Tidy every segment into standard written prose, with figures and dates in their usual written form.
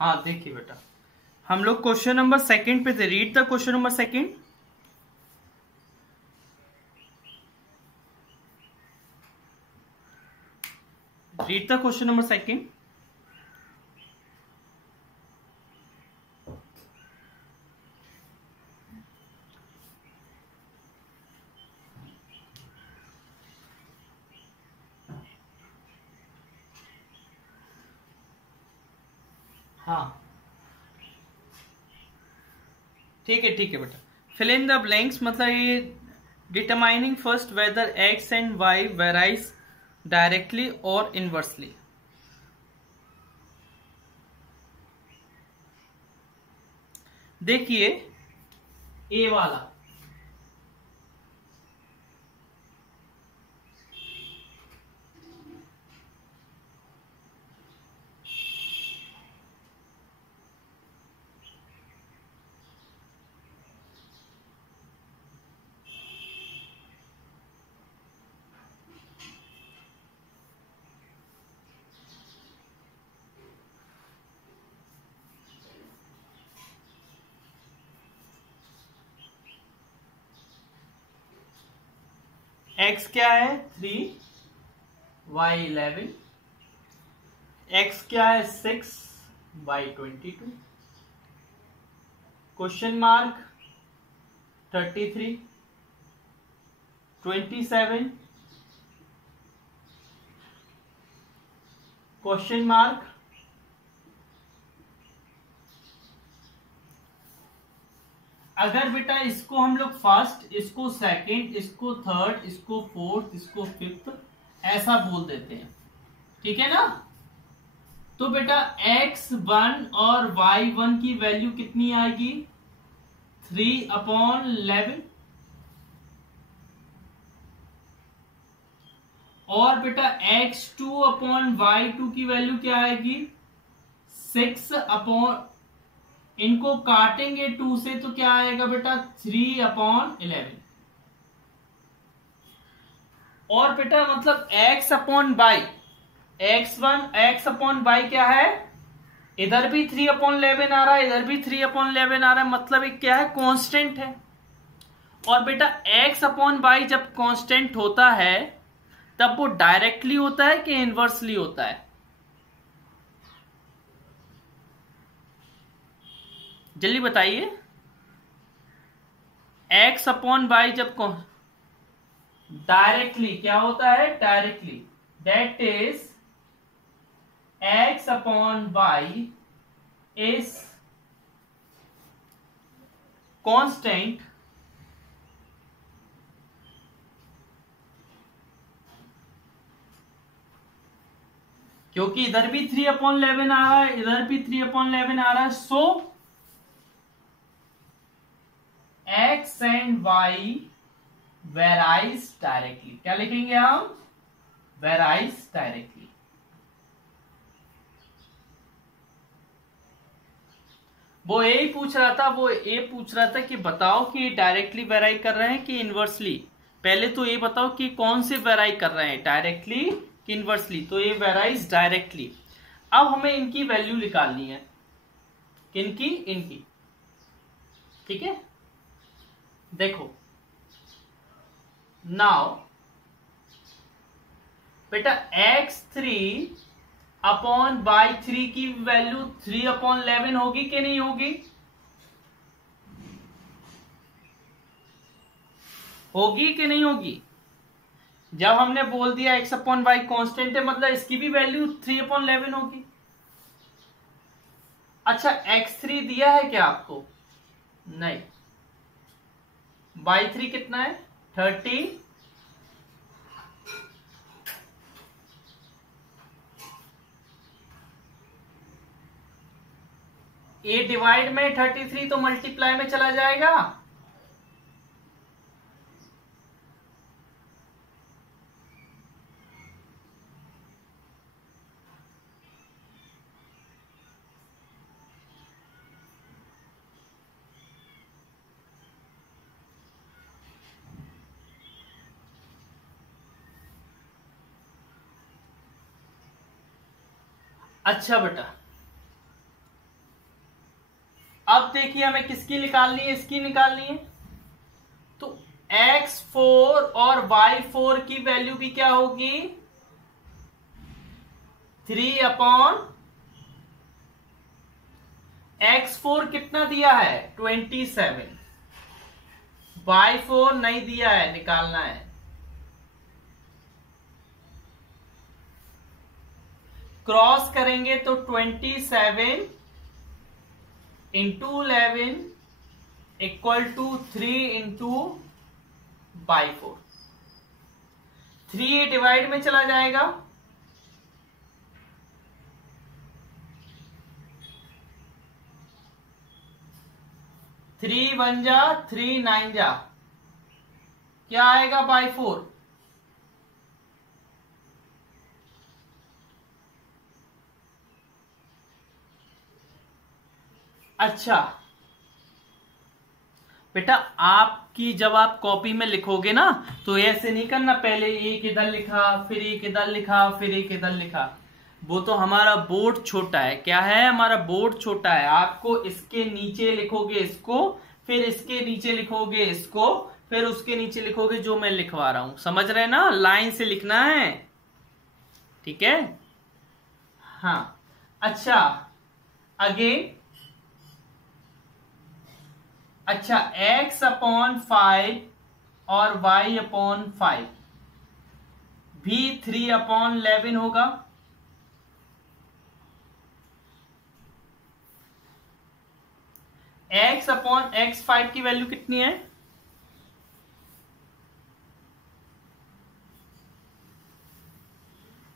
हाँ देखिए बेटा, हम लोग क्वेश्चन नंबर सेकंड पे थे। Read the question number second. Read the question number second. हाँ ठीक है बेटा। फिल इन द ब्लैंक्स मतलब ये determining first whether X and Y varies directly और इनवर्सली। देखिए ए वाला, एक्स क्या है 3, वाई 11, एक्स क्या है 6, Y 22, question mark 33, 27, question mark. अगर बेटा इसको हम लोग फर्स्ट, इसको सेकंड, इसको थर्ड, इसको फोर्थ, इसको फिफ्थ ऐसा बोल देते हैं, ठीक है ना। तो बेटा x1 और y1 की वैल्यू कितनी आएगी 3/11। और बेटा x2/y2 की वैल्यू क्या आएगी 6 इनको काटेंगे 2 से तो क्या आएगा बेटा 3/11। और बेटा मतलब x/y, x1 x/y क्या है, इधर भी 3/11 आ रहा है, इधर भी 3/11 आ रहा है, मतलब एक क्या है कांस्टेंट है। और बेटा x/y जब कांस्टेंट होता है तब वो डायरेक्टली होता है कि इनवर्सली होता है, जल्दी बताइए। x/y जब डायरेक्टली क्या होता है, directly, that is x/y is constant क्योंकि इधर भी 3/11 आ रहा है, इधर भी 3/11 आ रहा है। सो x and y varies directly. क्या लिखेंगे हम, वेराइज डायरेक्टली। वो यही पूछ रहा था, वो ये पूछ रहा था कि बताओ कि डायरेक्टली वेराई कर रहे हैं कि इनवर्सली। पहले तो ये बताओ कि कौन से वेराई कर रहे हैं, डायरेक्टली कि इनवर्सली। तो ये वेराइज डायरेक्टली। अब हमें इनकी वैल्यू निकालनी है, किनकी, इनकी, ठीक है। देखो नाउ बेटा x3/y3 की वैल्यू 3/11 होगी कि नहीं होगी, होगी कि नहीं होगी। जब हमने बोल दिया x/y कांस्टेंट है मतलब इसकी भी वैल्यू 3/11 होगी। अच्छा x3 दिया है क्या आपको, नहीं। y3 कितना है 30, ए डिवाइड में 33 तो मल्टीप्लाई में चला जाएगा। अच्छा बेटा अब देखिए हमें किसकी निकालनी है, इसकी निकालनी है। तो x4 और y4 की वैल्यू भी क्या होगी, 3 x4 कितना दिया है 27, y4 नहीं दिया है, निकालना है। क्रॉस करेंगे तो 27 into 11 equal to 3 into y4। 3 divide में चला जाएगा, 3 1 जा 3 9 जा, क्या आएगा y4, अच्छा बेटा आपकी जब आप कॉपी में लिखोगे ना तो ऐसे नहीं करना, पहले एक इधर लिखा फिर एक इधर लिखा फिर एक इधर लिखा, वो तो हमारा बोर्ड छोटा है। क्या है, हमारा बोर्ड छोटा है। आपको इसके नीचे लिखोगे इसको, फिर इसके नीचे लिखोगे इसको, फिर उसके नीचे लिखोगे जो मैं लिखवा रहा हूं, समझ रहे ना, लाइन से लिखना है, ठीक है। हाँ अच्छा अगेन, अच्छा x/5 और y/5 भी 3/11 होगा। x/x5 की वैल्यू कितनी है,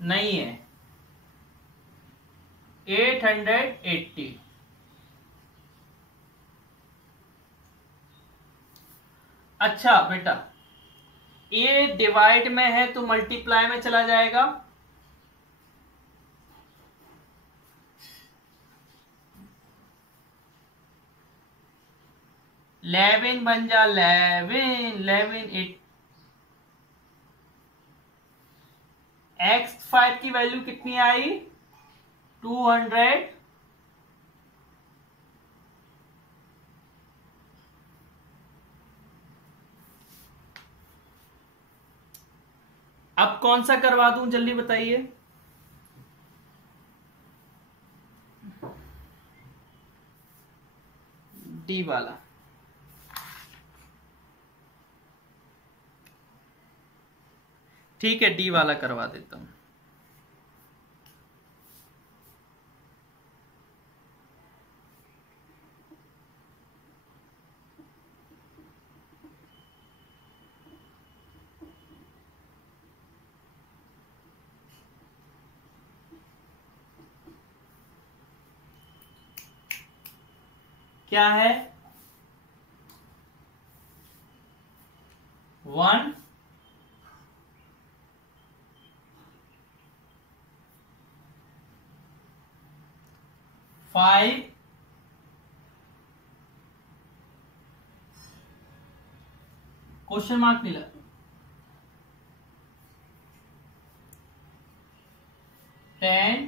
नहीं है, 880। अच्छा बेटा ये डिवाइड में है तो मल्टीप्लाई में चला जाएगा, इलेवन बन जा 11 x5 की वैल्यू कितनी आई 200। अब कौन सा करवा दूं जल्दी बताइए, डी वाला। ठीक है डी वाला करवा देता हूं। क्या है 1 5 क्वेश्चन मार्क मिला 10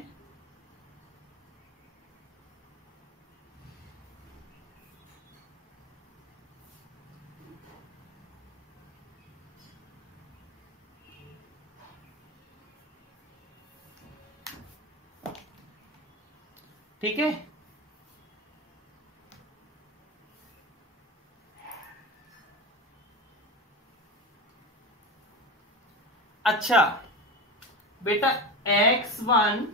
ठीक है। अच्छा बेटा x1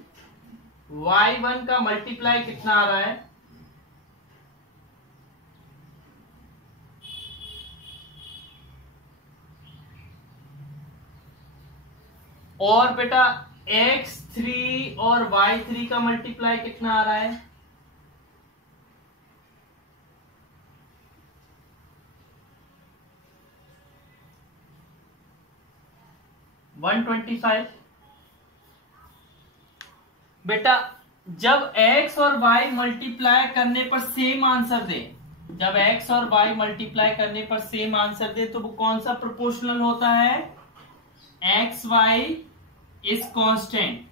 y1 का मल्टीप्लाई कितना आ रहा है, और बेटा x3 और y3 का मल्टीप्लाई कितना आ रहा है, $125। बेटा जब x और y मल्टीप्लाई करने पर सेम आंसर दे, जब x और y मल्टीप्लाई करने पर सेम आंसर दे तो वो कौन सा प्रोपोर्शनल होता है, एक्स वाई इज कांस्टेंट।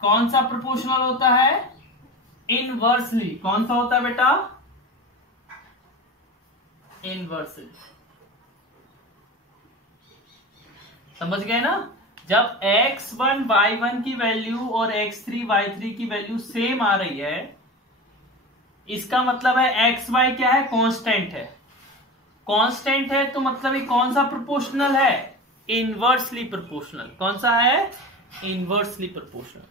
कौन सा प्रोपोर्शनल होता है? इनवर्सली। कौन सा होता है बेटा? इनवर्सली। समझ गए ना? जब x1 y1 की वैल्यू और x3 y3 की वैल्यू सेम आ रही है, इसका मतलब है एक्स वाई क्या है? कांस्टेंट है। कांस्टेंट है तो मतलब ये कौन सा प्रोपोर्शनल है? Inversely proportional. कौन सा है? Inversely proportional.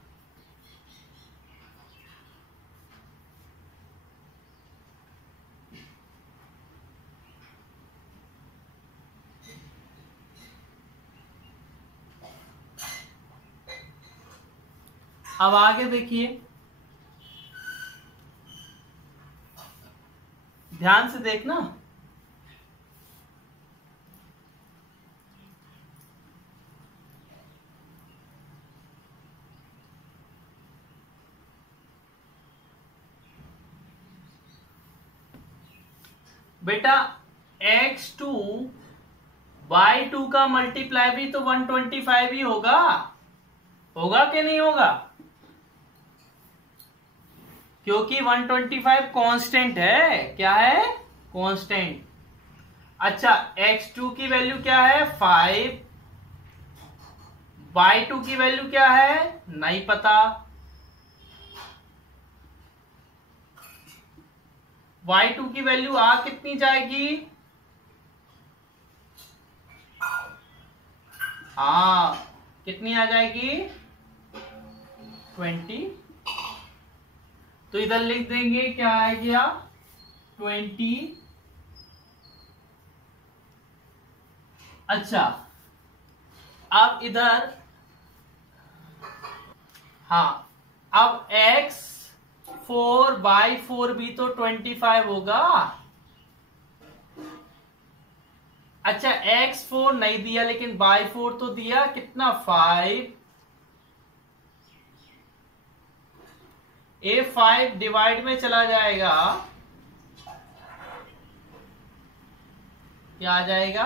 अब आगे देखिए, ध्यान से देखना। बेटा x2 y2 का मल्टीप्लाई भी तो 125 ही होगा। होगा कि नहीं होगा? क्योंकि 125 कांस्टेंट है। क्या है? कांस्टेंट। अच्छा, x2 की वैल्यू क्या है? 5। y2 की वैल्यू क्या है? नहीं पता। y2 की वैल्यू आ कितनी जाएगी? हाँ, कितनी आ जाएगी? 20। तो इधर लिख देंगे, क्या आ गया? 20। अच्छा, अब इधर, हाँ, अब x4 y4 भी तो 25 होगा। अच्छा, x4 नहीं दिया लेकिन y4 तो दिया। कितना? 5। ये 5 डिवाइड में चला जाएगा, क्या आ जाएगा?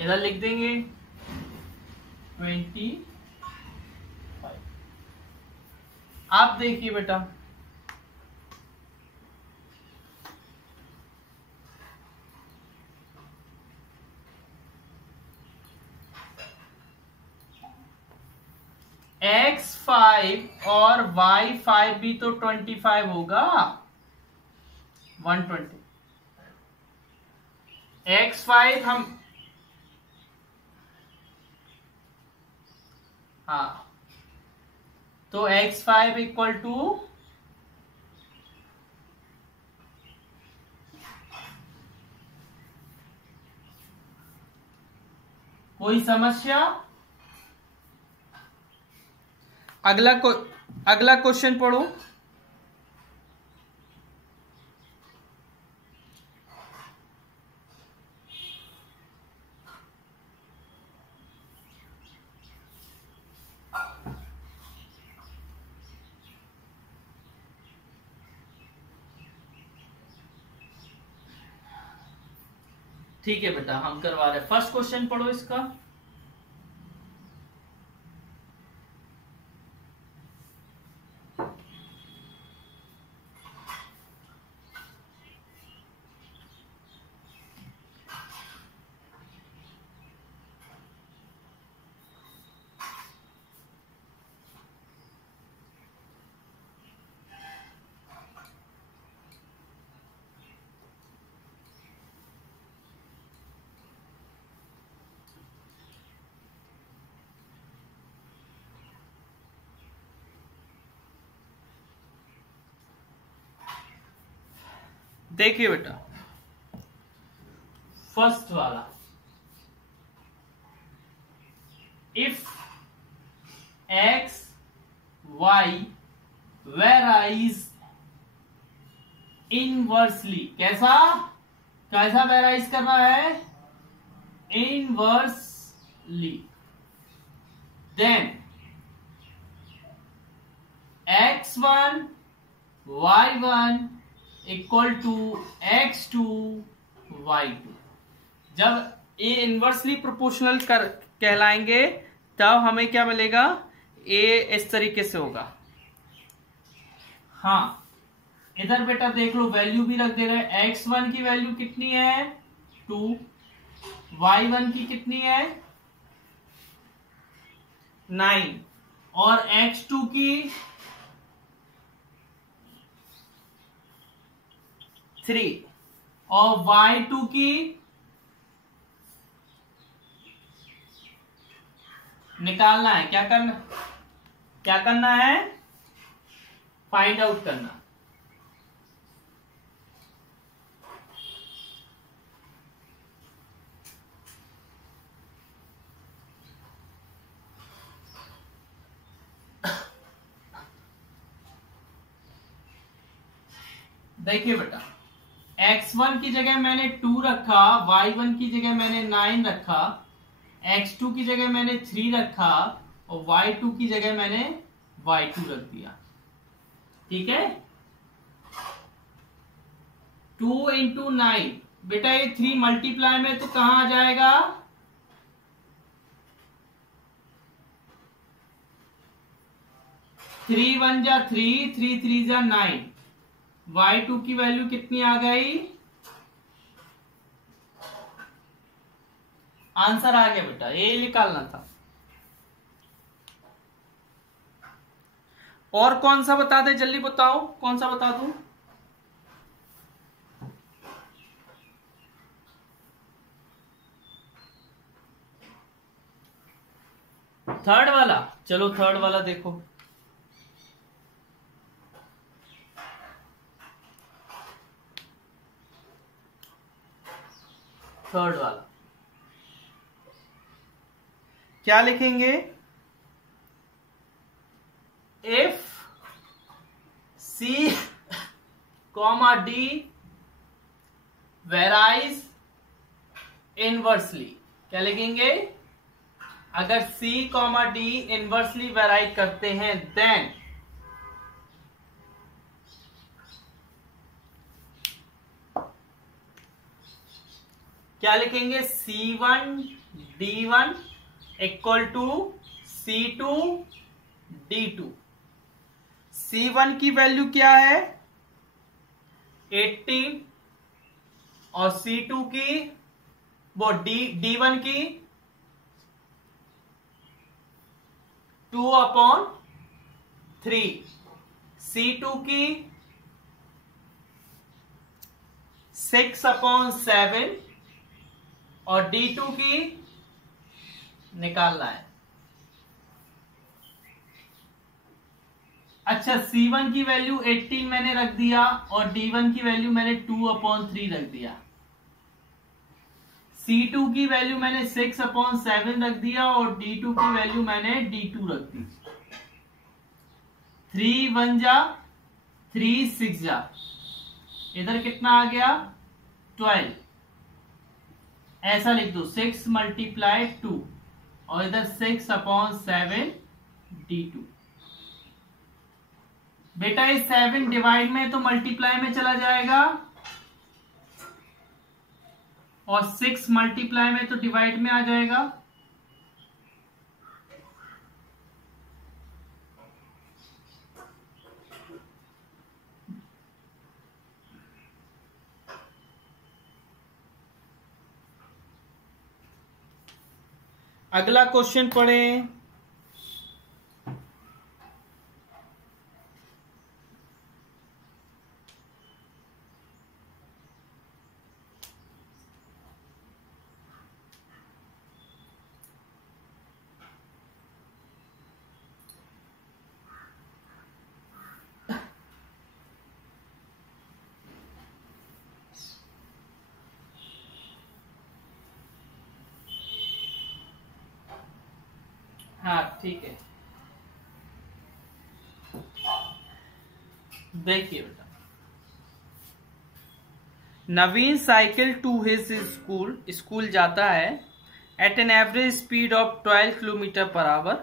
इधर लिख देंगे 25। आप देखिए बेटा, x5 और y5 भी तो 25 होगा। 120। x5 हम, हाँ, तो x5 इक्वल टू, कोई समस्या? अगला क्वेश्चन पढ़ो। ठीक है बेटा, हम करवा रहे हैं। फर्स्ट क्वेश्चन पढ़ो इसका। देखिए बेटा, फर्स्ट वाला, if x y varies inversely. कैसा कैसा वेराइज करना है? Inversely. Then x1 y1 equal to x2 y2। जब ए इनवर्सली प्रोपोर्शनल कहलाएंगे, तब हमें क्या मिलेगा, ए इस तरीके से होगा। हाँ, इधर बेटा देख लो, वैल्यू भी रख दे रहे हैं। x1 की वैल्यू कितनी है 2, y1 की कितनी है 9, और x2 की 3, और y2 की निकालना है। क्या करना है, फाइंड आउट करना। देखिए बेटा, x1 की जगह मैंने 2 रखा, y1 की जगह मैंने 9 रखा, x2 की जगह मैंने 3 रखा, और y2 की जगह मैंने y2 रख दिया। ठीक है, 2 इंटू 9, बेटा ये 3 मल्टीप्लाई में तो कहां आ जाएगा, 3 1 जा 3, 3 3 जा 9, y2 की वैल्यू कितनी आ गई, आंसर आ गया बेटा, ये निकालना था। और कौन सा बता दे, जल्दी बताओ, कौन सा बता दूं, थर्ड वाला, चलो थर्ड वाला देखो। थर्ड वाला क्या लिखेंगे, if C, D varies inversely, क्या लिखेंगे, अगर C, D इनवर्सली वेराई करते हैं, देन क्या लिखेंगे, C1 D1 equal to C2 D2। C1 की वैल्यू क्या है 18, और C2 की वो D1 की 2/3, C2 की 6/7, और D2 की निकालना है। अच्छा, C1 की वैल्यू 18 मैंने रख दिया, और D1 की वैल्यू मैंने 2/3 रख दिया। C2 की वैल्यू मैंने 6/7 रख दिया, और D2 की वैल्यू मैंने D2 रख दी। 3 1 जा 3 6 जा, इधर कितना आ गया 12, ऐसा लिख दो 6 × 2, और इधर 6/7 D2। बेटा ये 7 डिवाइड में तो मल्टीप्लाई में चला जाएगा, और 6 मल्टीप्लाई में तो डिवाइड में आ जाएगा। अगला क्वेश्चन पढ़ें। हाँ ठीक है, देखिए बेटा, Naveen cycle to his school जाता है at an average speed of 12 km/h।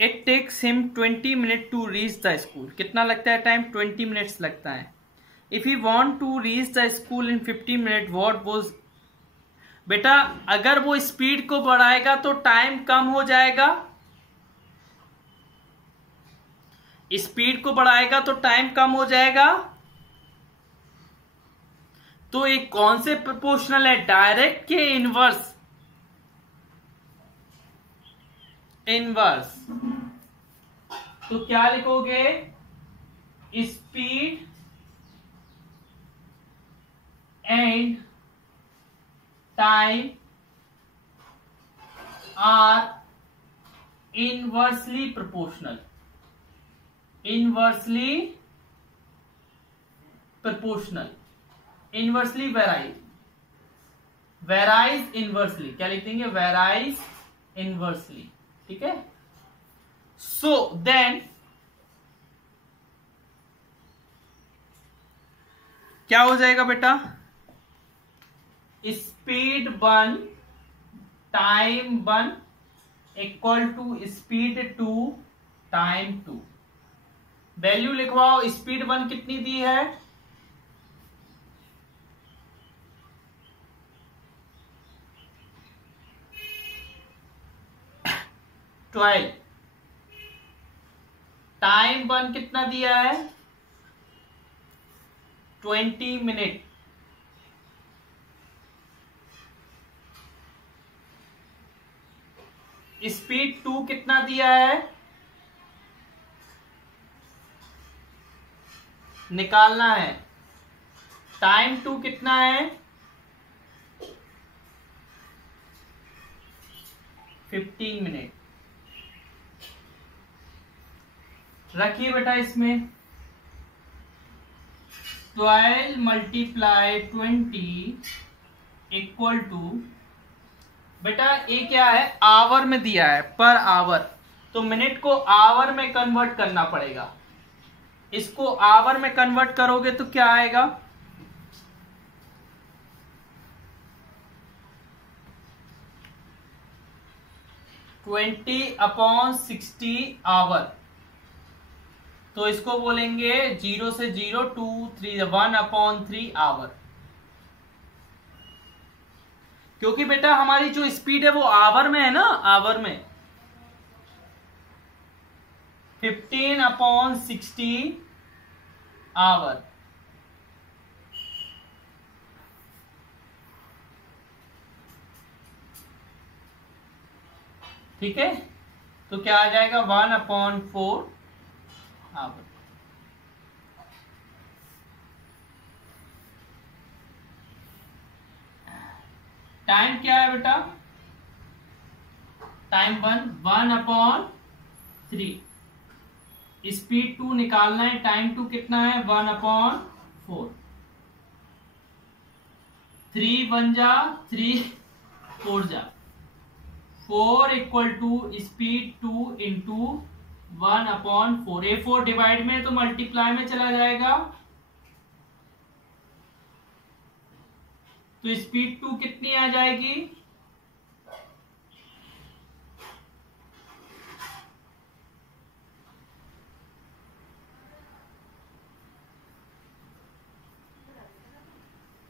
It takes him 20 minute to reach the school. कितना लगता है टाइम, 20 मिनट्स लगता है। If he want to reach the school in 15 minute, बेटा अगर वो स्पीड को बढ़ाएगा तो टाइम कम हो जाएगा, स्पीड को बढ़ाएगा तो टाइम कम हो जाएगा। तो एक कौन से प्रोपोर्शनल है, डायरेक्ट के इनवर्स? इनवर्स। तो क्या लिखोगे, speed and time are inversely proportional, inversely proportional, inversely varies, varies inversely, क्या लिख देंगे, वेराइज इनवर्सली, ठीक है। सो देन क्या हो जाएगा बेटा, speed 1 time 1 equal to speed 2 time 2। Value लिखवाओ, स्पीड 1 कितनी दी है, 12। टाइम 1 कितना दिया है, 20 मिनट। स्पीड 2 कितना दिया है, निकालना है। टाइम 2 कितना है, 15 मिनट। रखिए बेटा इसमें 12 मल्टीप्लाई 20 इक्वल टू, बेटा ये क्या है, आवर में दिया है, पर आवर, तो मिनट को आवर में कन्वर्ट करना पड़ेगा। इसको आवर में कन्वर्ट करोगे तो क्या आएगा, (20/60 आवर। तो इसको बोलेंगे 0 से 0 2 3 1/3 आवर। क्योंकि बेटा हमारी जो स्पीड है वो आवर में है ना, आवर में 15/60 आवर। ठीक है, तो क्या आ जाएगा 1/4 आवर। टाइम क्या है बेटा, टाइम 1/3। स्पीड 2 निकालना है, टाइम 2 कितना है, 1/4। 3 1 जा 3 4 जा 4 इक्वल टू स्पीड 2 इंटू 1/4। ये 4 डिवाइड में तो मल्टीप्लाई में चला जाएगा, तो स्पीड 2 कितनी आ जाएगी,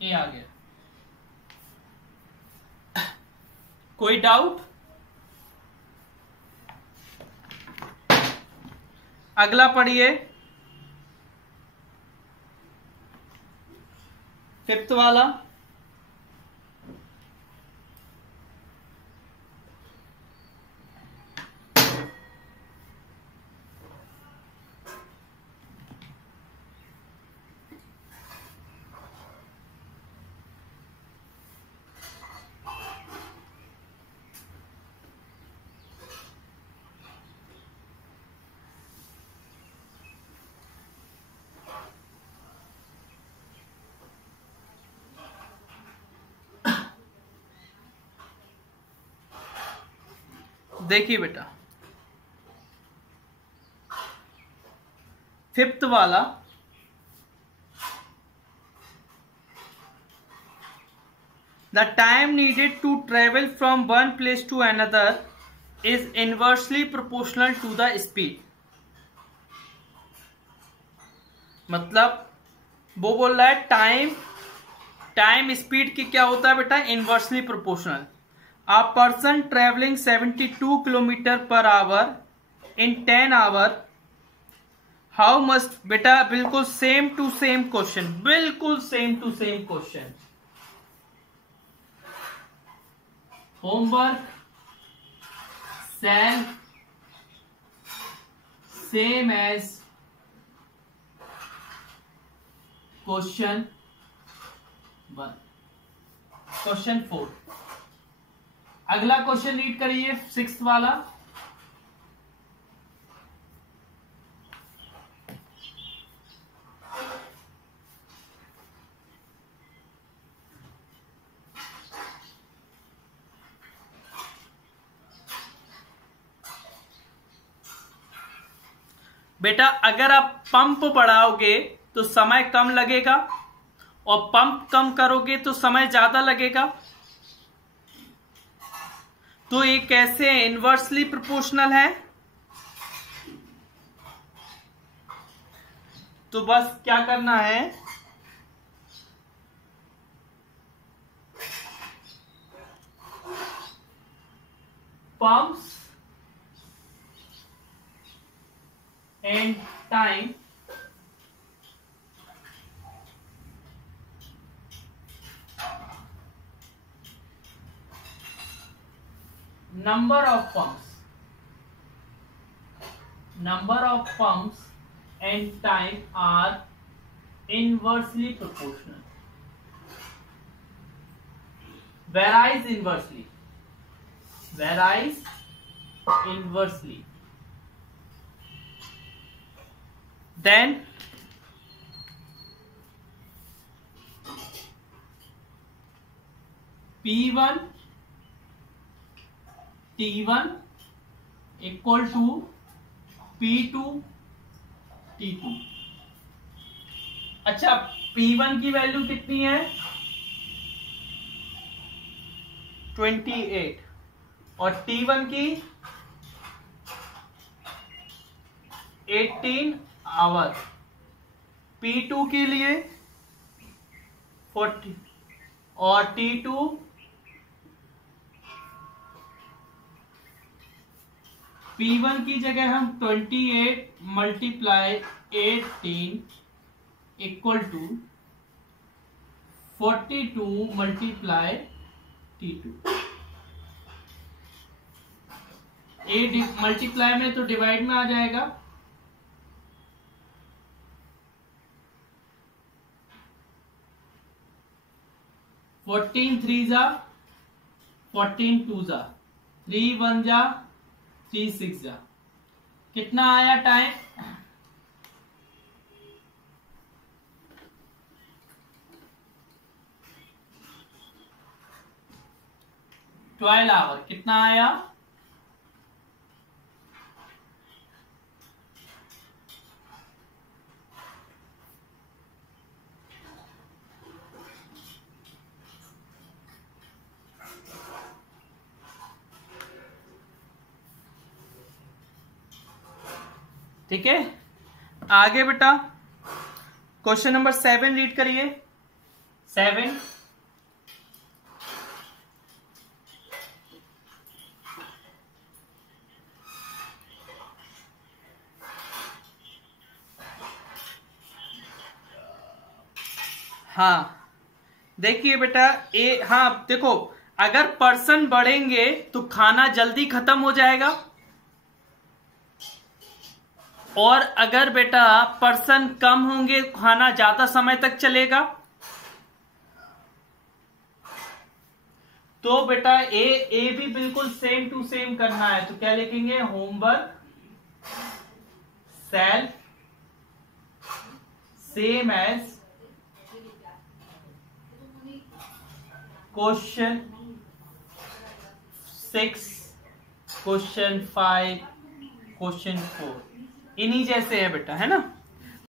ये आ गया। कोई डाउट? अगला पढ़िए, 5th वाला। देखिए बेटा 5th वाला, the time needed to travel from one place to another is inversely proportional to the speed. मतलब वो बोल रहा है टाइम टाइम स्पीड की क्या होता है बेटा, inversely proportional. A person travelling 72 kilometre per hour in 10 hour how must, बेटा बिल्कुल सेम टू सेम क्वेश्चन, बिल्कुल same to same question. Homework सेल सेम एज क्वेश्चन 1। क्वेश्चन 4, अगला क्वेश्चन रीड करिए 6th वाला। बेटा अगर आप पंप बढ़ाओगे तो समय कम लगेगा और पंप कम करोगे तो समय ज्यादा लगेगा। तो ये कैसे इनवर्सली प्रोपोर्शनल है? तो बस क्या करना है, pumps and time number of pumps and time are inversely proportional, varies inversely, then P1 T1 equal to P2 T2। अच्छा, P1 की वैल्यू कितनी है 28 और T1 की 18 आवर, P2 के लिए 40 और T2 P1 की जगह हम 28 multiply 18 equal to 42 multiply T2। Multiply में तो डिवाइड में आ जाएगा, फोर्टीन 3 जा 14 2 जा 3 1 जा 3 6 जा, कितना आया टाइम 12 आवर, कितना आया ठीक है। आगे बेटा क्वेश्चन नंबर 7 रीड करिए। 7, हाँ देखिए बेटा हाँ देखो, अगर पर्सन बढ़ेंगे तो खाना जल्दी खत्म हो जाएगा और अगर बेटा पर्सन कम होंगे खाना ज्यादा समय तक चलेगा। तो बेटा ए भी बिल्कुल सेम टू सेम करना है, तो क्या लिखेंगे होमवर्क सेल same as question 6 question 5 question 4, इन्हीं जैसे है बेटा, है ना।